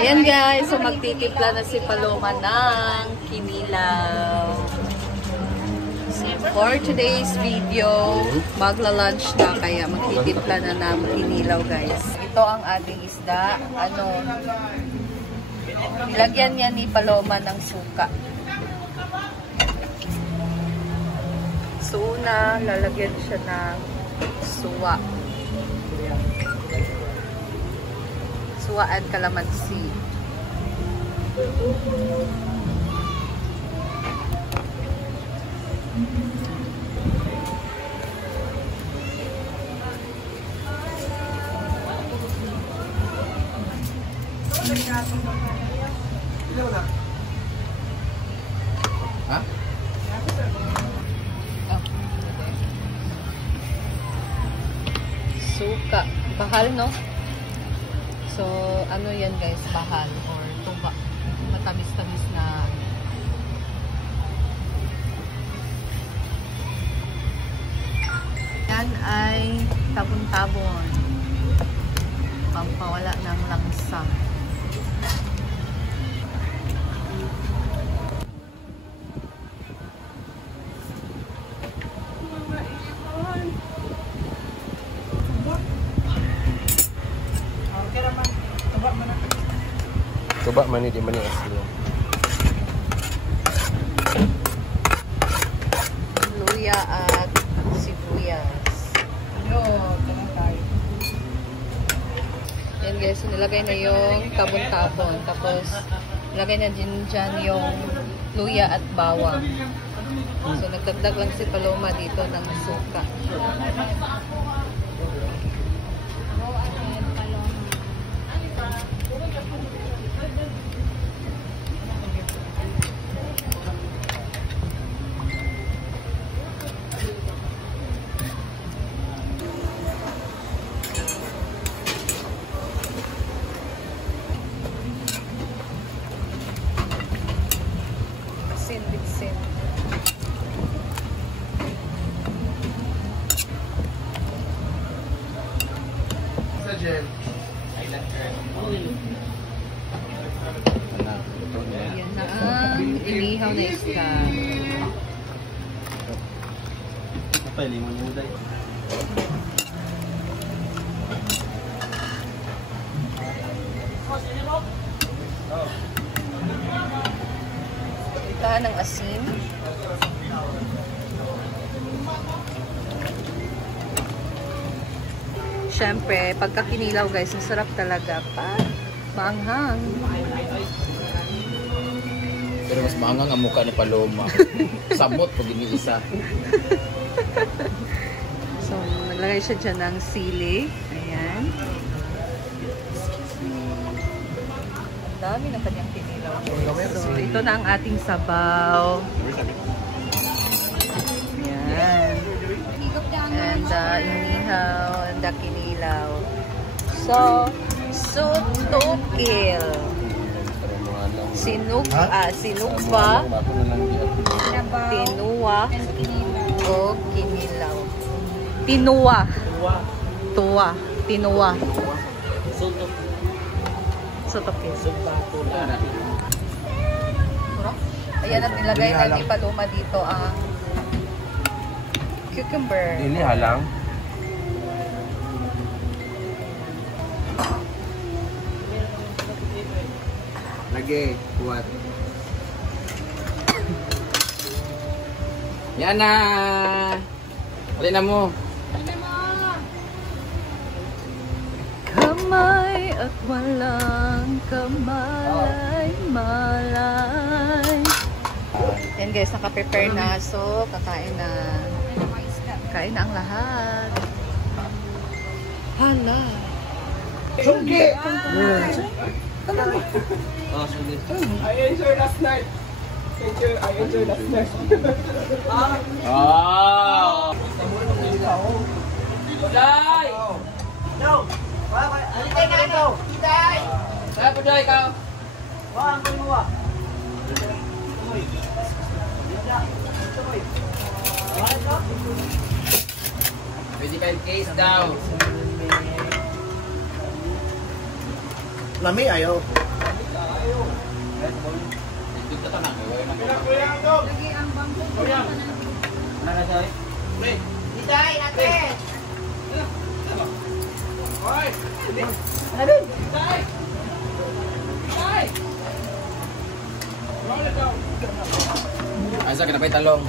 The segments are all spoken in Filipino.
Ayan guys, so magtitimpla na si Paloma ng kinilaw. For today's video, magla-lunch na kaya magtitimpla na ng kinilaw guys. Ito ang ating isda. Nilagyan niya ni Paloma ng suka. So una, lalagyan siya ng suwa. Suwa at kalamansi. Ha? Suka. Bahal, no? So, ano yan guys? Bahal or tuba. Matamis-tamis na. Yan ay tabon-tabon. Pampawala ng langsa. Coba mani di mani asli. Luya at sibuyas. Yan guys, so nilagay na yung tabon-tabon. Tapos, nilagay na din dyan yung luya at bawang. So, nagdagdag lang si Paloma dito ng suka. Bitsin. Sajel. Yan na ang inihaw na isda. Apa ini mau nyudai? Ng asin. Siyempre, pagka kinilaw guys, masarap talaga pa. Maanghang. Pero mas maanghang ang mukha ni Paloma. Sabot pag iniisa. So, naglagay siya dyan ng sili. Ayan. Ang dami ng kanyang kinilaw. So, ito na ang ating sabaw. Ayan. And inihaw and the kinilaw. So, sutukil. Sinugba. Tinuwa. O kinilaw. Tinuwa. Tuwa. Tinuwa. Sutukil. Ayan at nilagay na ni Paloma dito ang cucumber. Ini halang. Lagi kuat. Yan na. Alin na mo. Kamay at walang kamalay-malay. Yan guys, naka-prepare na. So, kakain na. Kain na ang lahat. Hala. Sungki! Oh, sige. I enjoyed last night. I enjoyed last night. Oh! Puday! No! Alitay nga ito! Puday! Saan Puday ikaw? Wah, ang mo wa. Tumoy. Tumoy. Pwede 5 case daw. Lami ayaw. tanan. Wala nang Lagi ang bangko. Nara sa Itay, ate! Hoy! Ano? Itay! Itay! Asa ka na pa'y talong?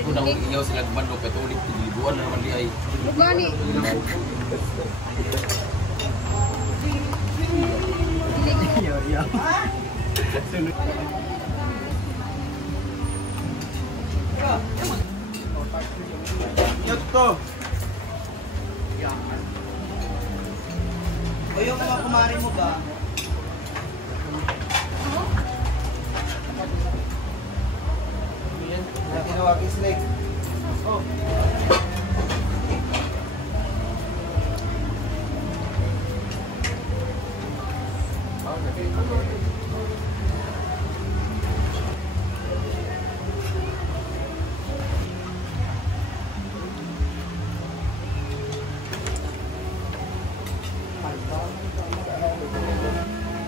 Kung nang ingaw sila gumando kay tulik libuan na naman liay. Lugani. Ito. O yung mga kumari mo ba? Tinawag is like, oh.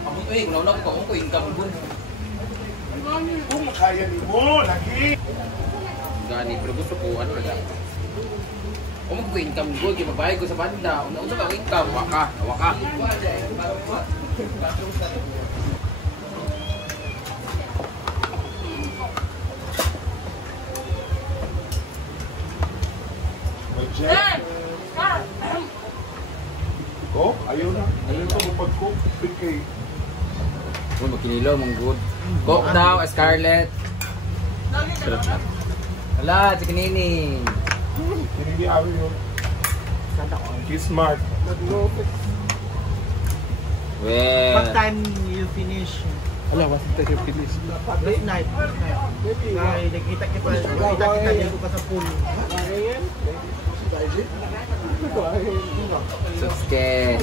Ako kung nauna ko income ko. Kung kaya ni mo, lagi. Gani, pero gusto ko, ano na kung mag-income ko, kipabayad ko sa banda. Una-una ka income, waka. Ko, ayaw na. Ayaw na magpag-cook. Kay Kung magkinilaw, mong good. Coke daw, Scarlett. Sarap na. Wala, si Kinining. Hindi awin yun. He's smart. Well, time you finish? Ala, was it the finish? Last night. Ay, nakita kita dito pa sa pool. Suske.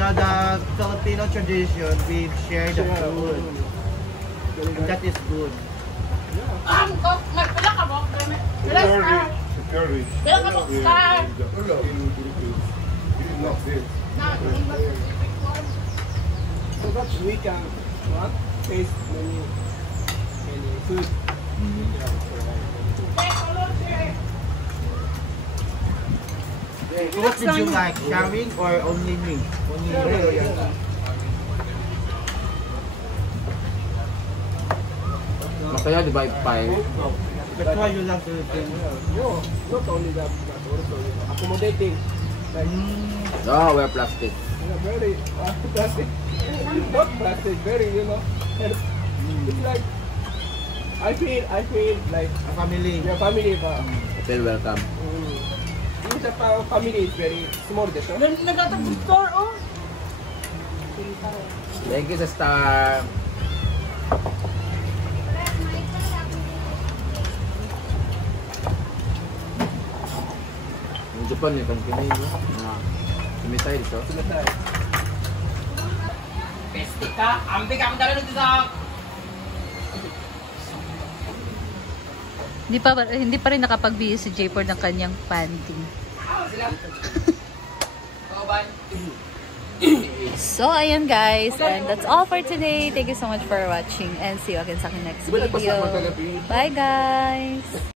The Filipino tradition, we share the food. And that is good. Security. Not this. So that we can what? Taste many food. So what did you like? Sharing or only me? Only me. Masaya, di ba, Pai? That's why you love Philippines. No, not only that, but also accommodating. Like Oh, wear plastic. very plastic, not plastic, very it's like I feel like A family. your family, but Hotel welcome. this family is very small, just. Thank you sa star. Yung Japan yung company, no? Sumitay dito. Pestik ka? Ambi ka dala dito sa... Hindi pa rin nakapag-bihis si J4 ng kanyang panty. So, ayan guys. And that's all for today. Thank you so much for watching. And see you again sa akin next video. Bye guys!